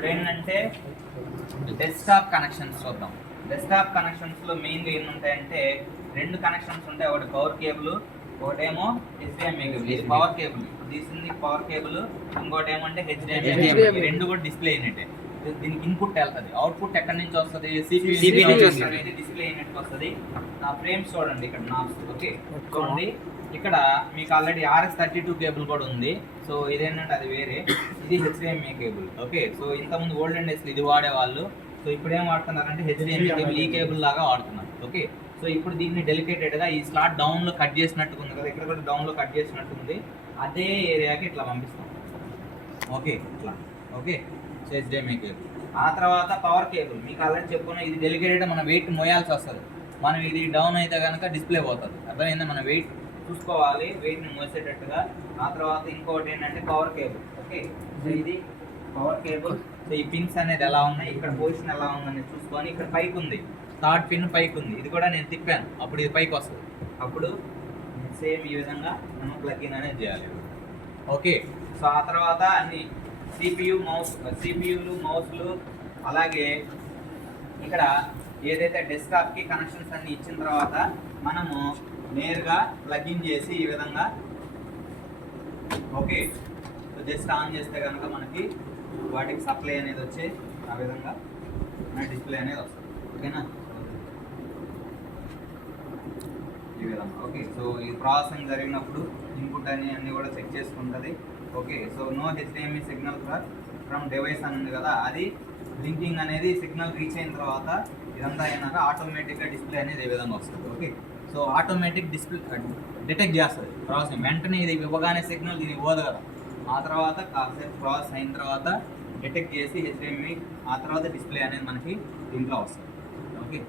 ఇప్పుడు ఏంటంటే desktop connections చూద్దాం. డెస్క్టాప్ కనెక్షన్స్లో మెయిన్గా ఎన్ని ఉంటాయంటే 2 కనెక్షన్స్ ఉంటాయి. ఒకటి పవర్ కేబుల్, ఒకటేమో HDMI కేబుల్. ఇది పవర్ కేబుల్, తీసింది పవర్ కేబుల్. ఇంకోటి ఏమంటే HDMI. ఈ రెండు కూడా డిస్ప్లే యూనిట్. దీనికి ఇన్పుట్ వెళ్తుంది, అవుట్పుట్ ఎక్కడి నుంచి వస్తుంది? CPU నుంచి వస్తుంది. ఇది డిస్ప్లే యూనిట్ వస్తుంది. నా ఫ్రేమ్స్ చూడండి ఇక్కడ నాబ్స్. ఓకే చూడండి, ఇక్కడ మీకు ఆల్రెడీ RS32 కేబుల్ కూడా ఉంది. సో ఇదేంటంటే అది వేరే, ఇది HDMI కేబుల్. ఓకే, సో ఇంతకుముందు ఓల్డెన్ డేస్లో ఇది వాడేవాళ్ళు. సో ఇప్పుడు ఏం వాడుతున్నారంటే HDMI కేబుల్, ఈ కేబుల్ లాగా వాడుతున్నారు. ఓకే, సో ఇప్పుడు దీన్ని డెలికేటెడ్గా ఈ స్లాట్ డౌన్లో కట్ చేసినట్టుగా ఉంది కదా, ఇక్కడ కూడా డౌన్లో కట్ చేసినట్టుంది. అదే ఏరియాకి ఇట్లా పంపిస్తాం. ఓకే ఇట్లా. Okay, so HDMI cable. ఆ తర్వాత పవర్ కేబుల్ మీకు ఆల్రెడీ చెప్పుకున్నా, ఇది డెలికేటెడ్, మన వెయిట్ మోయాల్సి వస్తుంది. మనం ఇది డౌన్ అయితే కనుక డిస్ప్లే పోతుంది. అర్థమైందా? మన వెయిట్ చూసుకోవాలి, వెయిట్ని మోసేటట్టుగా. ఆ తర్వాత ఇంకొకటి ఏంటంటే పవర్ కేబుల్. ఓకే, సో ఇది పవర్ కేబుల్. సో ఈ పిన్స్ అనేది ఎలా ఉన్నాయి, ఇక్కడ పొజిషన్ ఎలా ఉందని చూసుకొని, ఇక్కడ పైకి ఉంది, థర్డ్ పిన్ పైకి ఉంది. ఇది కూడా నేను తిప్పాను, అప్పుడు ఇది పైకి వస్తుంది. అప్పుడు సేమ్ ఈ విధంగా మనం ప్లగ్ ఇన్ అనేది చేయాలి. ఓకే, సో ఆ తర్వాత అన్ని సిపియులు, మౌస్లు, అలాగే ఇక్కడ ఏదైతే డెస్క్టాప్కి కనెక్షన్స్ అన్ని ఇచ్చిన తర్వాత మనము నేరుగా ప్లగ్ ఇన్ చేసి ఈ విధంగా. ఓకే, సో జస్ట్ ఆన్ చేస్తే కనుక మనకి వాటికి సప్లై అనేది వచ్చే ఆ విధంగా మన డిస్ప్లే అనేది వస్తుంది. ఓకేనా, ఈ విధంగా. ఓకే, సో ఈ ప్రాసెసింగ్ జరిగినప్పుడు ఇన్పుట్ అన్నీ కూడా చెక్ చేసుకుంటుంది. Okay, so no HDMI signal from device అని ఉంది కదా, అది బ్లింకింగ్ అనేది సిగ్నల్ రీచ్ అయిన తర్వాత ఇదంతా అయినాక ఆటోమేటిక్గా డిస్ప్లే అనేది ఏ విధంగా వస్తుంది. Okay, so automatic display detect చేస్తుంది ప్రాసెసింగ్. వెంటనే ఇది ఇవ్వగానే సిగ్నల్ ఇది ఇవ్వదు కదా, ఆ తర్వాత కాసేపు ప్రాసెస్ అయిన తర్వాత డిటెక్ట్ చేసి HDMI, ఆ తర్వాత డిస్ప్లే అనేది మనకి దీంట్లో వస్తుంది. ఓకే.